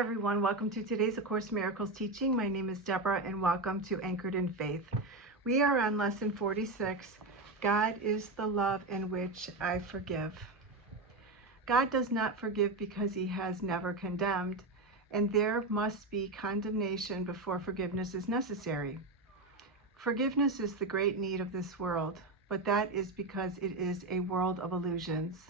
everyone, welcome to today's A Course in Miracles teaching. My name is Deborah and welcome to Anchored in Faith. We are on lesson 46, God is the love in which I forgive. God does not forgive because he has never condemned, and there must be condemnation before forgiveness is necessary. Forgiveness is the great need of this world, but that is because it is a world of illusions.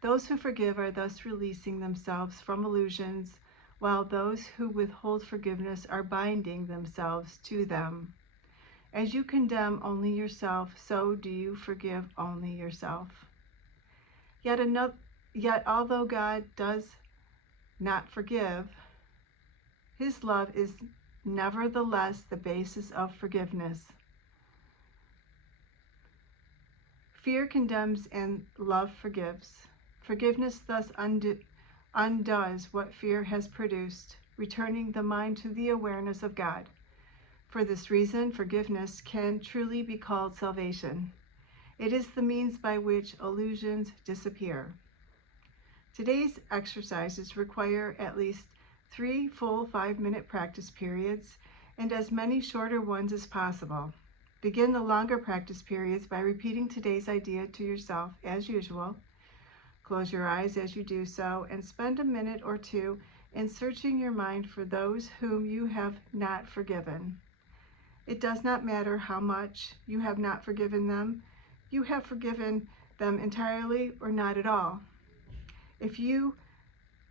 Those who forgive are thus releasing themselves from illusions, while those who withhold forgiveness are binding themselves to them. As you condemn only yourself, so do you forgive only yourself. Yet although God does not forgive, his love is nevertheless the basis of forgiveness. Fear condemns and love forgives. Forgiveness thus undoes what fear has produced, returning the mind to the awareness of God. For this reason, forgiveness can truly be called salvation. It is the means by which illusions disappear. Today's exercises require at least 3 full 5-minute practice periods and as many shorter ones as possible. Begin the longer practice periods by repeating today's idea to yourself as usual. Close your eyes as you do so and spend a minute or two in searching your mind for those whom you have not forgiven. It does not matter how much you have not forgiven them. You have forgiven them entirely or not at all. If you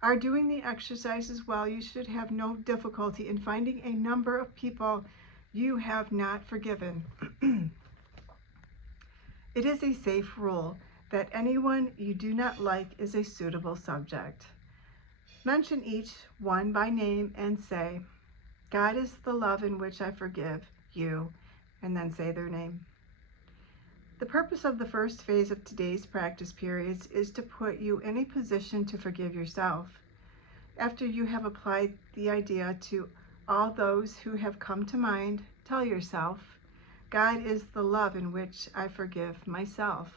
are doing the exercises well, you should have no difficulty in finding a number of people you have not forgiven. It is a safe rule that anyone you do not like is a suitable subject. Mention each one by name and say, God is the love in which I forgive you, and then say their name. The purpose of the first phase of today's practice periods is to put you in a position to forgive yourself. After you have applied the idea to all those who have come to mind, tell yourself, God is the love in which I forgive myself.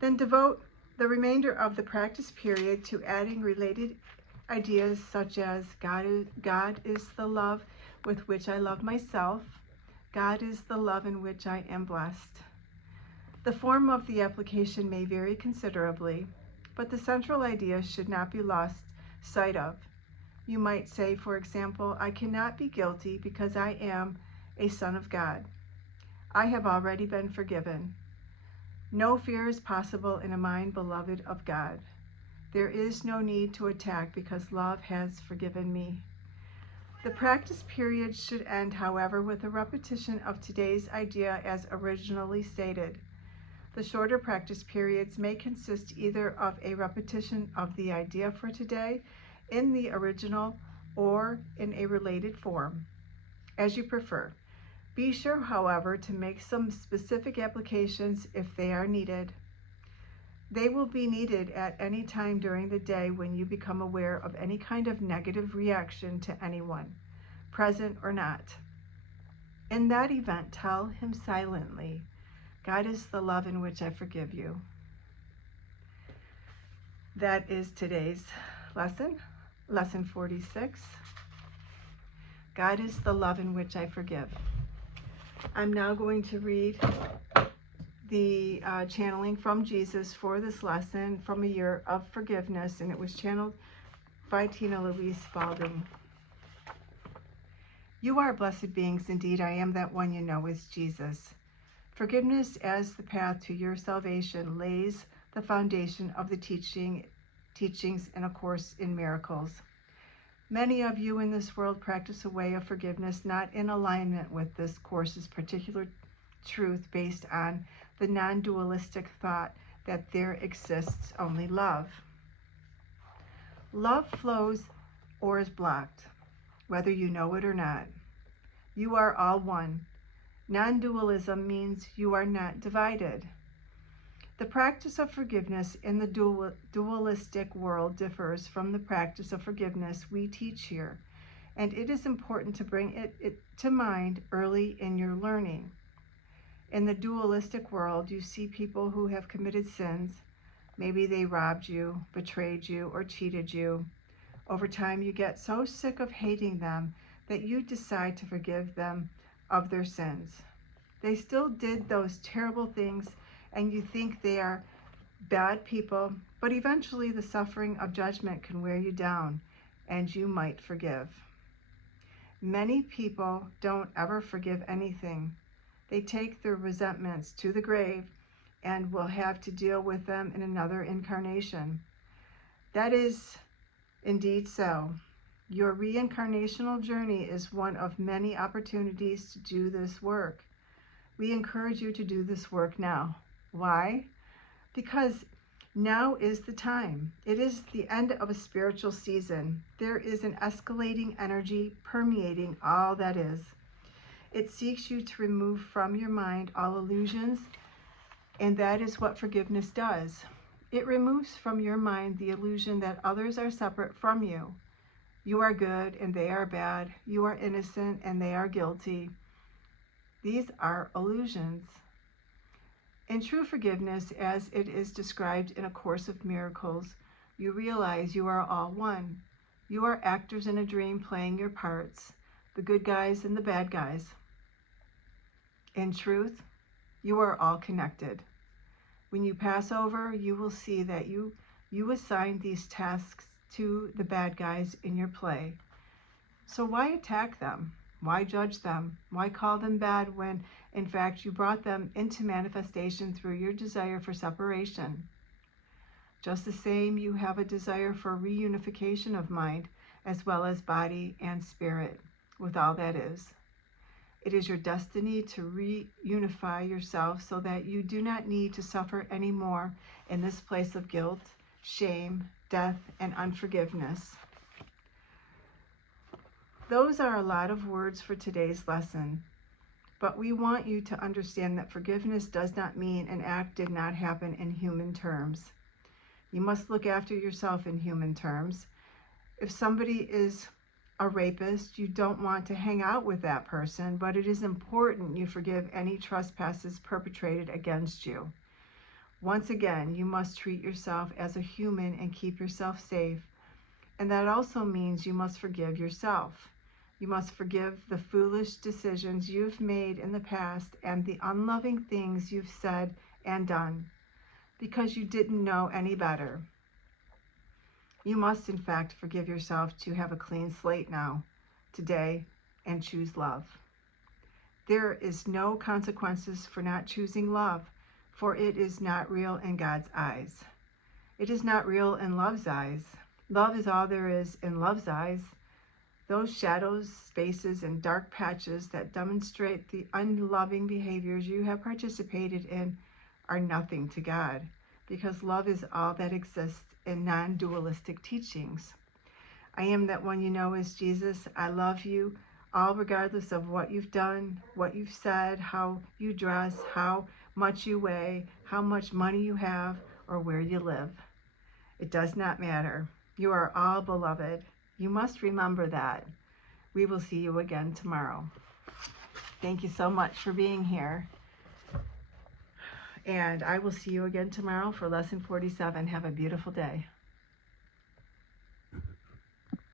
Then devote the remainder of the practice period to adding related ideas such as God is the love with which I love myself. God is the love in which I am blessed. The form of the application may vary considerably, but the central idea should not be lost sight of. You might say, for example, I cannot be guilty because I am a son of God. I have already been forgiven. No fear is possible in a mind beloved of God. There is no need to attack because love has forgiven me. The practice period should end, however, with a repetition of today's idea as originally stated. The shorter practice periods may consist either of a repetition of the idea for today in the original or in a related form, as you prefer. Be sure, however, to make some specific applications if they are needed. They will be needed at any time during the day when you become aware of any kind of negative reaction to anyone, present or not. In that event, tell him silently, God is the love in which I forgive you. That is today's lesson, lesson 46. God is the love in which I forgive. I'm now going to read the channeling from Jesus for this lesson from A Year of Forgiveness, and it was channeled by Tina Louise Spalding. You are blessed beings indeed. I am that one you know is Jesus. Forgiveness as the path to your salvation lays the foundation of the teachings in A Course in Miracles. Many of you in this world practice a way of forgiveness not in alignment with this course's particular truth based on the non-dualistic thought that there exists only love. Love flows or is blocked, whether you know it or not. You are all one. Non-dualism means you are not divided. The practice of forgiveness in the dualistic world differs from the practice of forgiveness we teach here, and it is important to bring it to mind early in your learning. In the dualistic world, you see people who have committed sins. Maybe they robbed you, betrayed you, or cheated you, Over time, you get so sick of hating them that you decide to forgive them of their sins. They still did those terrible things, and you think they are bad people, but eventually the suffering of judgment can wear you down, and you might forgive. Many people don't ever forgive anything. They take their resentments to the grave and will have to deal with them in another incarnation. That is indeed so. Your reincarnational journey is one of many opportunities to do this work. We encourage you to do this work now. Why? Because now is the time. It is the end of a spiritual season. There is an escalating energy permeating all that is. It seeks you to remove from your mind all illusions, and that is what forgiveness does. It removes from your mind the illusion that others are separate from you. You are good and they are bad. You are innocent and they are guilty. These are illusions. In true forgiveness, as it is described in A Course of Miracles, you realize you are all one. You are actors in a dream playing your parts, the good guys and the bad guys. In truth, you are all connected. When you pass over, you will see that you assigned these tasks to the bad guys in your play. So why attack them? Why judge them? Why call them bad when, in fact, you brought them into manifestation through your desire for separation? Just the same, you have a desire for reunification of mind, as well as body and spirit, with all that is. It is your destiny to reunify yourself so that you do not need to suffer anymore in this place of guilt, shame, death, and unforgiveness. Those are a lot of words for today's lesson, but we want you to understand that forgiveness does not mean an act did not happen in human terms. You must look after yourself in human terms. If somebody is a rapist, you don't want to hang out with that person, but it is important you forgive any trespasses perpetrated against you. Once again, you must treat yourself as a human and keep yourself safe, and that also means you must forgive yourself. You must forgive the foolish decisions you've made in the past and the unloving things you've said and done, because you didn't know any better. You must, in fact, forgive yourself to have a clean slate now, today, and choose love. There is no consequences for not choosing love, for it is not real in God's eyes. It is not real in love's eyes. Love is all there is in love's eyes. Those shadows, spaces, and dark patches that demonstrate the unloving behaviors you have participated in are nothing to God, because love is all that exists in non-dualistic teachings. I am that one you know as Jesus. I love you, all regardless of what you've done, what you've said, how you dress, how much you weigh, how much money you have, or where you live. It does not matter. You are all beloved. You must remember that. We will see you again tomorrow. Thank you so much for being here. And I will see you again tomorrow for Lesson 47. Have a beautiful day.